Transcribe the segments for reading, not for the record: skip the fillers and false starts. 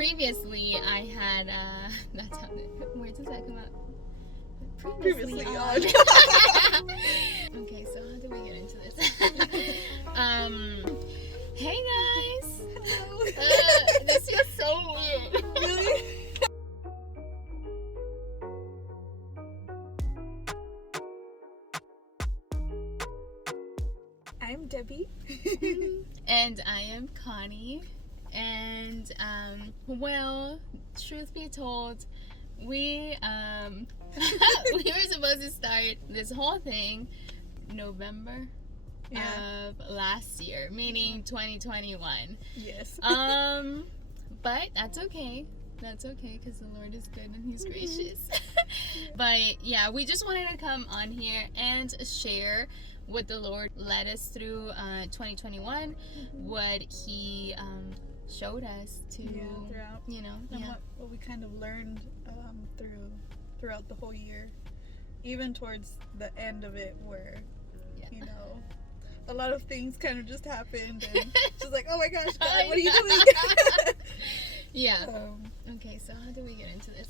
previously I had that's how where does that come out? Previously on. Okay, so how do we get into this? Hey guys. Hello. This feels so weird. Really? I'm Debbie. And I am Connie. And well, truth be told, we we were supposed to start this whole thing November of last year, meaning 2021. Yes. But that's okay. That's okay because the Lord is good and He's gracious. But yeah, we just wanted to come on here and share what the Lord led us through 2021, what He showed us to, throughout, you know, and what we kind of learned throughout the whole year, even towards the end of it, where you know, a lot of things kind of just happened, and just like, oh my gosh, God, what are you doing? Yeah. Okay, so how do we get into this?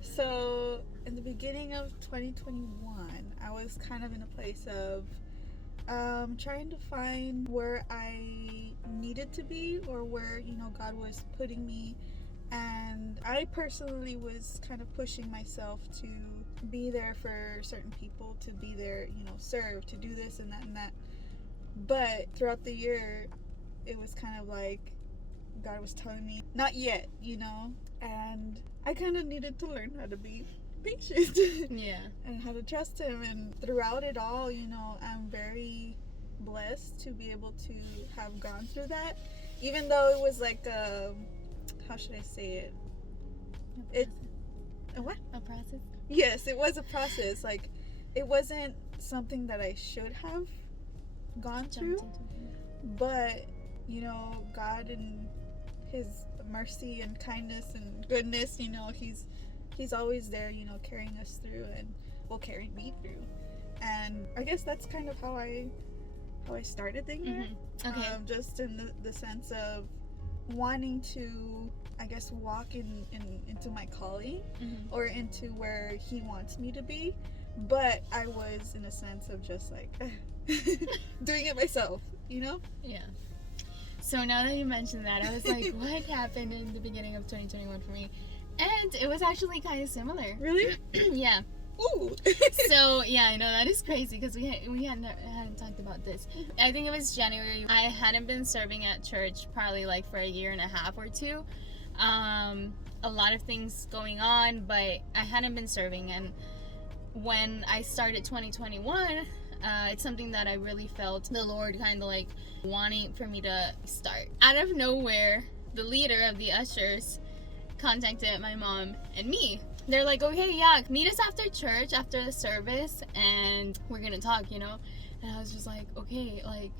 So in the beginning of 2021, I was kind of in a place of trying to find where I needed to be, or where, you know, God was putting me. And I personally was kind of pushing myself to be there for certain people, to be there, you know, serve, to do this and that and that. But throughout the year, it was kind of like God was telling me, not yet, you know. And I kind of needed to learn how to be patient. Yeah. And how to trust Him. And throughout it all, you know, I'm very blessed to be able to have gone through that. Even though it was like how should I say it? A what? A process? Yes, it was a process. Like, it wasn't something that I should have gone through. But, you know, God and His mercy and kindness and goodness, you know, He's always there, you know, carrying us through, and carrying me through. And I guess that's kind of how I started the year. Okay. Just in the sense of wanting to, I guess, walk into my calling, or into where He wants me to be. But I was in a sense of just like doing it myself, you know? Yeah. So now that you mentioned that, I was like, what happened in the beginning of 2021 for me? And it was actually kind of similar. Really? Yeah. Ooh. So yeah, I know that is crazy because we hadn't talked about this. I think it was January. I hadn't been serving at church probably like for a year and a half or two. A lot of things going on, but I hadn't been serving. And when I started 2021, it's something that I really felt the Lord kind of like wanting for me to start. Out of nowhere, the leader of the ushers contacted my mom and me. They're like, okay, yeah, meet us after church, after the service, and we're gonna talk, you know? And I was just like, okay, like,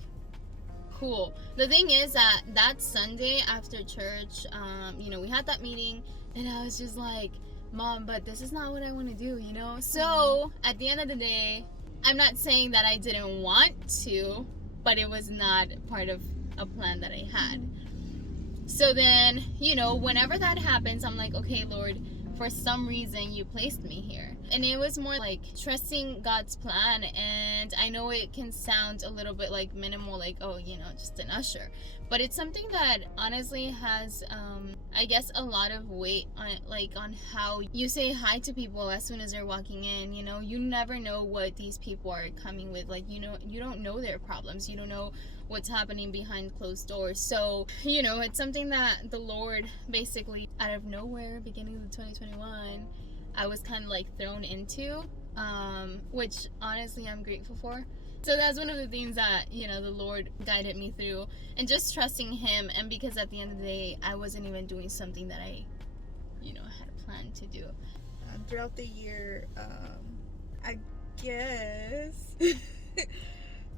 cool. The thing is that Sunday after church, you know, we had that meeting, and I was just like, Mom, but this is not what I want to do, you know? So at the end of the day, I'm not saying that I didn't want to, but it was not part of a plan that I had. So then, you know, whenever that happens, I'm like, okay, Lord, for some reason you placed me here. And it was more like trusting God's plan. And I know it can sound a little bit like minimal, like, oh, you know, just an usher, but it's something that honestly has I guess a lot of weight on it, like on how you say hi to people as soon as they're walking in. You know, you never know what these people are coming with. Like, you know, you don't know their problems, you don't know what's happening behind closed doors. So, you know, it's something that the Lord basically out of nowhere, beginning of 2021, I was kind of like thrown into, which honestly I'm grateful for. So that's one of the things that, you know, the Lord guided me through, and just trusting Him. And because at the end of the day, I wasn't even doing something that I, you know, had planned to do. Throughout the year, I guess it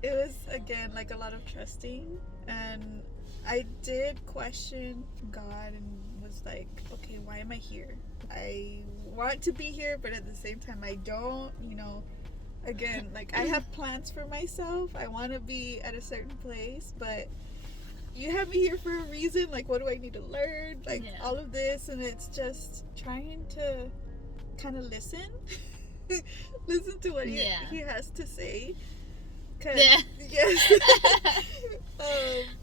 was, again, like a lot of trusting. And I did question God and was like, okay, why am I here? I want to be here, but at the same time I don't, you know. Again, like, I have plans for myself. I want to be at a certain place, but you have me here for a reason. Like, what do I need to learn? Like, Yeah. all of this. And it's just trying to kind of listen. Listen to what he has to say. Yeah. Yes.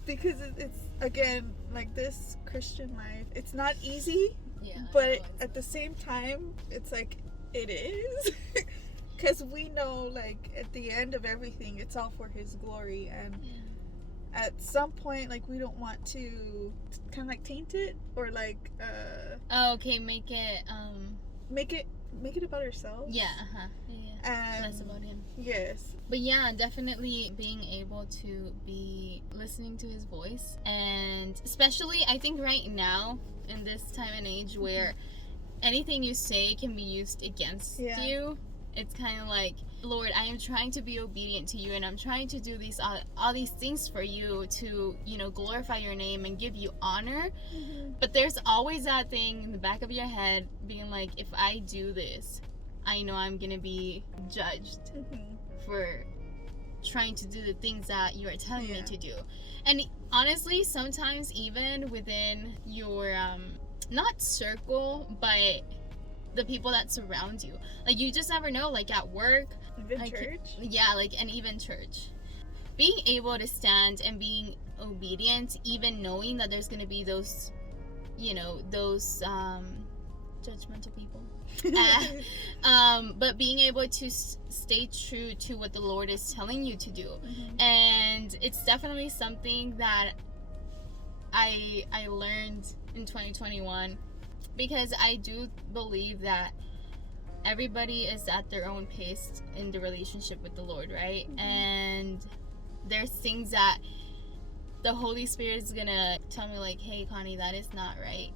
Because it's, again, like, this Christian life, it's not easy. Yeah. But at the same time, it's like, it is. Because we know, like, at the end of everything, it's all for his glory. And at some point, like, we don't want to kind of like taint it or like okay, make it make it about ourselves. yeah, And less about him. yes. But yeah, definitely being able to be listening to his voice, and especially I think right now in this time and age where anything you say can be used against you, it's kind of like, Lord, I am trying to be obedient to you, and I'm trying to do these all these things for you to, you know, glorify your name and give you honor. But there's always that thing in the back of your head being like, if I do this, I know I'm gonna be judged for trying to do the things that you are telling me to do. And honestly, sometimes even within your not circle, but the people that surround you, like, you just never know, like at work, Even like, church. yeah, like, and even church, being able to stand and being obedient, even knowing that there's gonna be those, you know, those judgmental people. But being able to stay true to what the Lord is telling you to do. And it's definitely something that I learned in 2021, because I do believe that everybody is at their own pace in the relationship with the Lord, right? And there's things that the Holy Spirit is gonna tell me, like, hey Connie, that is not right.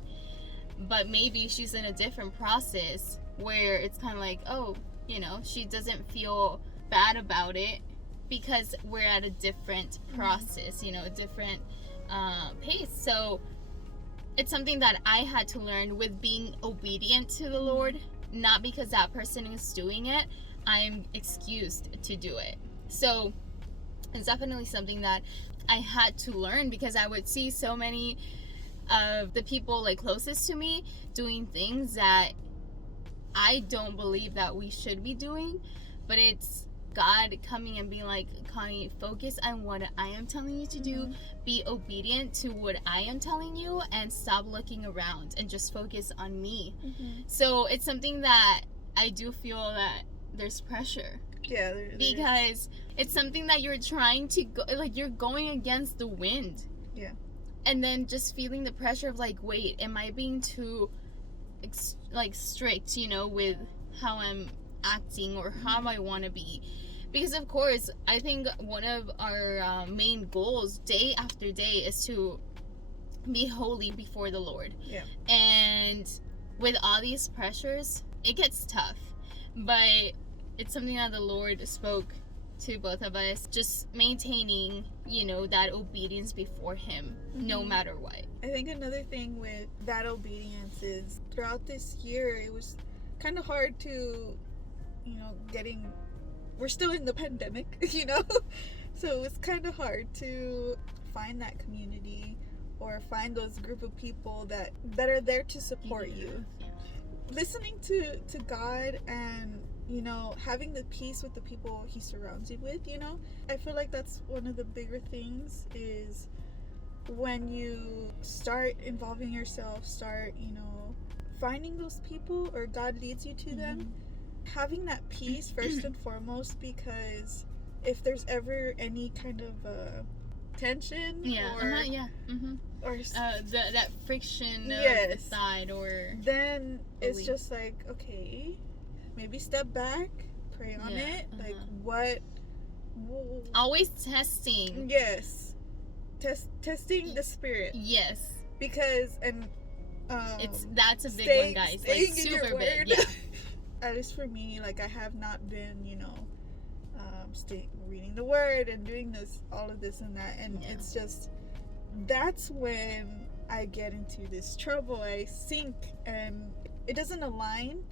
But maybe she's in a different process where it's kind of like, oh, you know, she doesn't feel bad about it because we're at a different process, you know, a different pace. So it's something that I had to learn with being obedient to the Lord. Not because that person is doing it, I'm excused to do it. So it's definitely something that I had to learn, because I would see so many of the people, like, closest to me doing things that I don't believe that we should be doing. But it's God coming and being like, Connie, focus on what I am telling you to do. Be obedient to what I am telling you, and stop looking around and just focus on me. So it's something that I do feel that there's pressure. Yeah, because it's something that you're trying to go, like, you're going against the wind. Yeah. And then just feeling the pressure of, like, wait, am I being too like strict, you know, with how I'm acting or how I want to be? Because of course, I think one of our main goals day after day is to be holy before the Lord. Yeah. And with all these pressures, it gets tough. But it's something that the Lord spoke to both of us, just maintaining, you know, that obedience before Him, no matter what. I think another thing with that obedience is throughout this year, it was kind of hard to, you know, we're still in the pandemic, you know, so it was kind of hard to find that community or find those group of people that are there to support you. Listening to God, and, you know, having the peace with the people He surrounds you with, you know, I feel like that's one of the bigger things, is when you start involving yourself, start, you know, finding those people, or God leads you to them, having that peace first and foremost, because if there's ever any kind of tension or that friction side, or then it's just like, okay, maybe step back, pray on it, like, what always testing testing the spirit, because that's a big one, guys, like, super big. At least for me, like, I have not been, you know, reading the word and doing all of this and that, and it's just, that's when I get into this trouble. I sink, and it doesn't align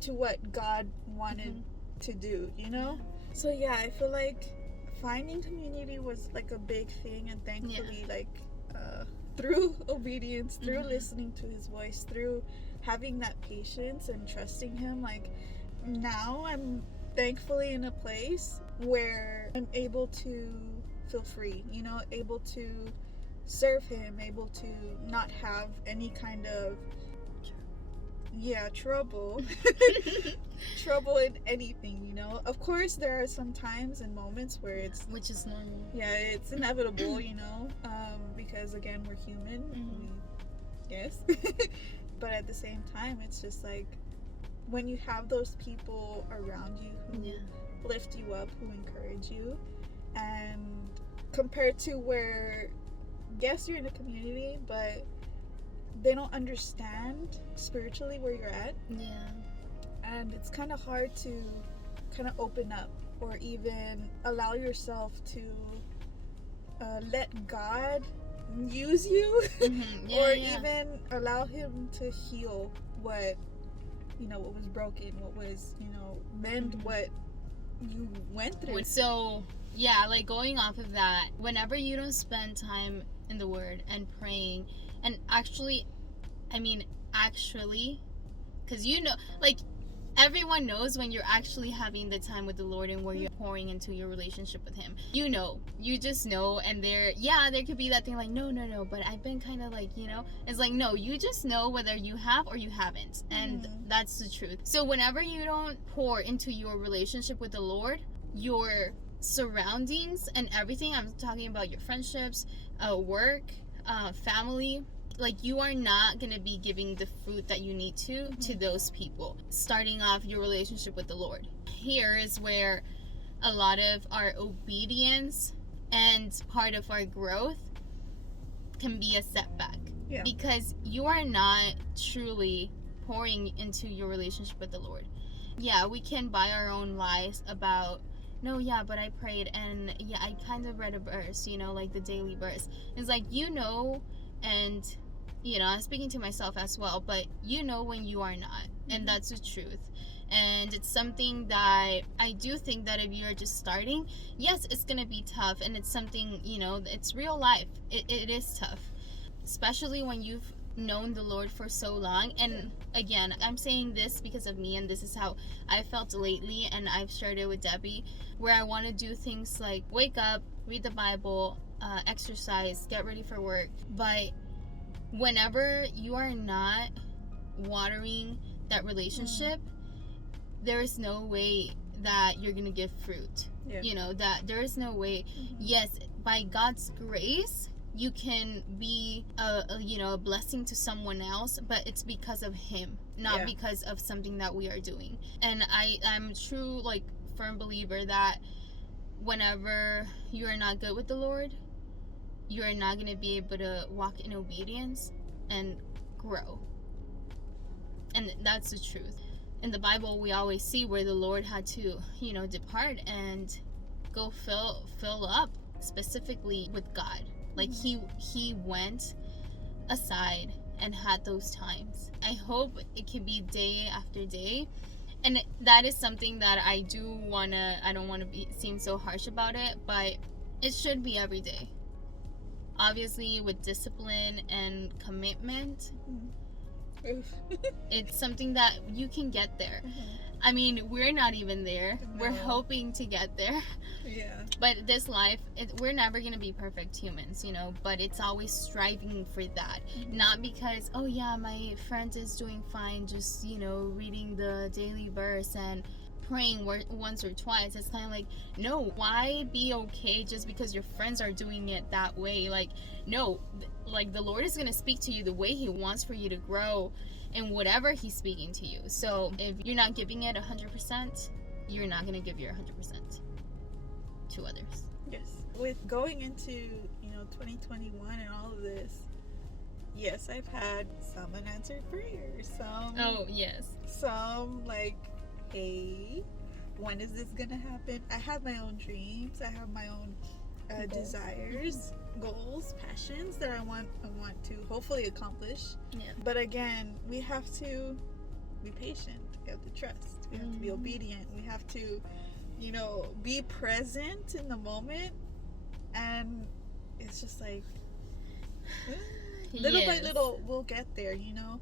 to what God wanted to do, you know? So yeah, I feel like finding community was, like, a big thing, and thankfully, like, through obedience, through listening to his voice, through having that patience and trusting him. Like, now I'm thankfully in a place where I'm able to feel free, you know, able to serve him, able to not have any kind of trouble trouble in anything, you know. Of course there are some times and moments where it's, which is normal, it's inevitable, you know, because again, we're human. Yes. But at the same time, it's just like, when you have those people around you who lift you up, who encourage you, and compared to where, yes, you're in a community, but they don't understand spiritually where you're at. And it's kind of hard to kind of open up, or even allow yourself to let God use you, or even allow him to heal what, you know, what was broken, what was, you know, mend what you went through. So like, going off of that, whenever you don't spend time in the Word and praying, and actually, because you know, like, everyone knows when you're actually having the time with the Lord and where you're pouring into your relationship with him. You know, you just know. And there could be that thing like, no, but I've been kind of like, you know, it's like, no, you just know whether you have or you haven't. And that's the truth. So whenever you don't pour into your relationship with the Lord, your surroundings and everything, I'm talking about your friendships, work, family, like, you are not going to be giving the fruit that you need to those people. Starting off your relationship with the Lord. Here is where a lot of our obedience and part of our growth can be a setback. Because you are not truly pouring into your relationship with the Lord. We can buy our own lies about, no, but I prayed, and I kind of read a verse, you know, like the daily verse. It's like, you know, and, you know, I'm speaking to myself as well, but you know when you are not, and that's the truth. And it's something that I do think that if you're just starting, yes, it's gonna be tough, and it's something, you know, it's real life. It is tough, especially when you've known the Lord for so long. And again, I'm saying this because of me, and this is how I felt lately, and I've shared it with Debbie, where I want to do things like wake up, read the Bible, exercise, get ready for work, but whenever you are not watering that relationship, there is no way that you're gonna give fruit. You know, that there is no way. Yes, by God's grace, you can be a blessing to someone else, but it's because of him, not because of something that we are doing. And I'm true, like, firm believer that whenever you are not good with the Lord, you are not going to be able to walk in obedience and grow. And that's the truth. In the Bible, we always see where the Lord had to, you know, depart and go fill up specifically with God. Like, he went aside and had those times. I hope it can be day after day. And that is something that I don't want to seem so harsh about it, but it should be every day. Obviously, with discipline and commitment, it's something that you can get there. I mean, we're not even there. No. We're hoping to get there. But this life, we're never going to be perfect humans, you know, but it's always striving for that. Not because, oh yeah, my friend is doing fine, just, you know, reading the daily verse and praying once or twice. It's kind of like, no, why be okay just because your friends are doing it that way? Like, no, like, the Lord is going to speak to you the way he wants for you to grow in whatever he's speaking to you. So if you're not giving it 100%, you're not going to give your 100% to others. Yes. With going into, you know, 2021 and all of this, yes, I've had some unanswered prayers. Some like, hey, when is this gonna happen? I have my own dreams. I have my own desires, goals, passions that I want to hopefully accomplish. But again, we have to be patient. We have to trust. We have to be obedient. We have to, you know, be present in the moment. And it's just like, Little by Yes. little, we'll get there, you know.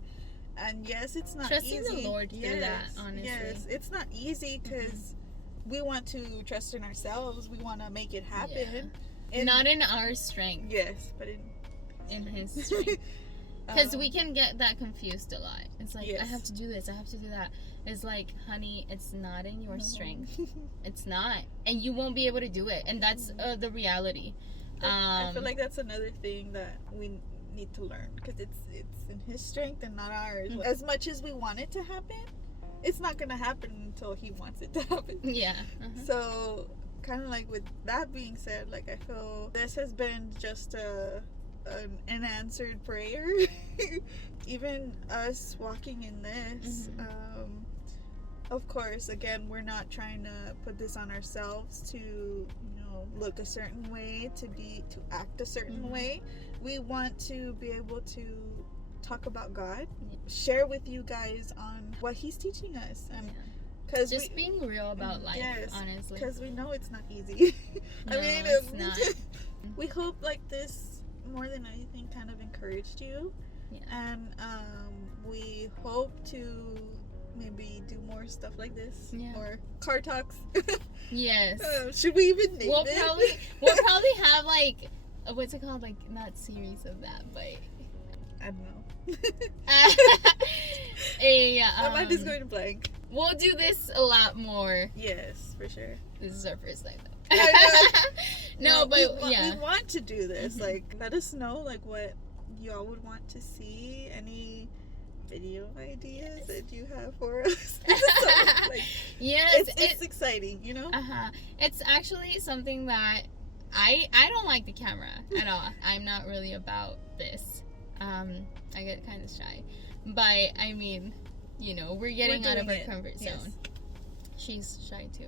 And yes, it's not Trusting easy. the Lord through that, honestly. Yes, it's not easy because we want to trust in ourselves. We want to make it happen. Not in our strength, Yes, but in His strength. Because we Um, can get that confused a lot. It's like, I Yes. have to do this, I have to do that. It's like, honey, it's not in your no. strength. It's not. And you won't be able to do it. And that's the reality. I feel like that's another thing that we need to learn because it's in His strength and not ours. Mhm. As much as we want it to happen, it's not gonna happen until He wants it to happen. Yeah. So, kind of like with that being said, like I feel this has been just an answered prayer. Even us walking in this, of course, again, we're not trying to put this on ourselves to look a certain way, to act a certain way. We want to be able to talk about God, share with you guys on what He's teaching us, and because just being real about life, honestly. because we know it's not easy. No, it's not. We hope like this more than anything kind of encouraged you, and we hope to maybe do more stuff like this, more car talks. Yes. Should we even name it? We'll probably have like, what's it called? Like, not series of that, but I don't know. My mind is going blank. We'll do this a lot more. Yes, for sure. This is our first time though. I No, but we want to do this. Like, let us know like what y'all would want to see. Any video ideas that you have for us? Yes, it's exciting, you know. It's actually something that I don't like the camera at all. I'm not really about this. I get kind of shy, but I mean, we're getting out of our comfort zone. Yes. She's shy too,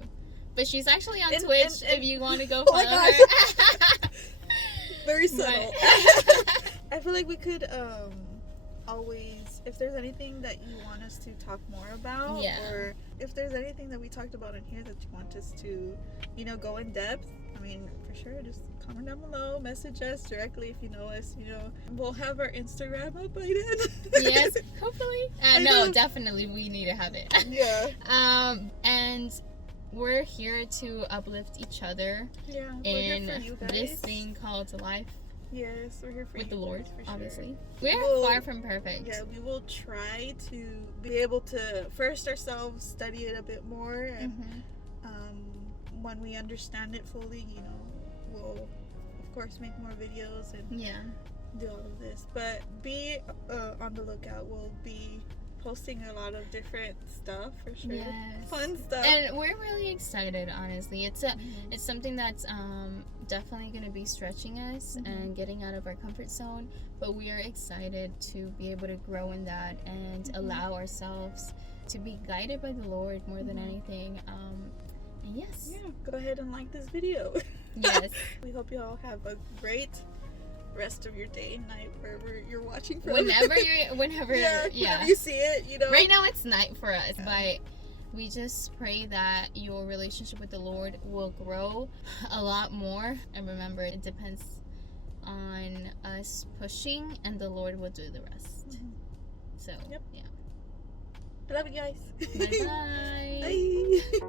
but she's actually on And- Twitch. and- if you want to go Oh my follow her. Very subtle. I feel like we could always, if there's anything that you want us to talk more about, or if there's anything that we talked about in here that you want us to, go in depth, I mean, for sure, just comment down below, message us directly if you know us. We'll have our Instagram up by then. Yes, hopefully. I No, know. definitely, we need to have it. Yeah. And we're here to uplift each other Yeah. We're in here for you guys. this thing called life Yes, we're here for with you the Lord, guys, for sure. obviously. We're far from perfect. Yeah, we will try to be able to first ourselves study it a bit more, and when we understand it fully, we'll of course make more videos and do all of this. But be on the lookout. We'll be posting a lot of different stuff for sure. Yes. Fun stuff. And we're really excited, honestly. It's something that's definitely going to be stretching us and getting out of our comfort zone, but we are excited to be able to grow in that and allow ourselves to be guided by the Lord more than anything. And yes. Yeah, go ahead and like this video. Yes. We hope you all have a great rest of your day and night wherever you're watching from. Whenever whenever you see it, Right now it's night for us, but we just pray that your relationship with the Lord will grow a lot more. And remember, it depends on us pushing, and the Lord will do the rest. So, Yep. yeah. I love you guys. Bye-bye. Bye.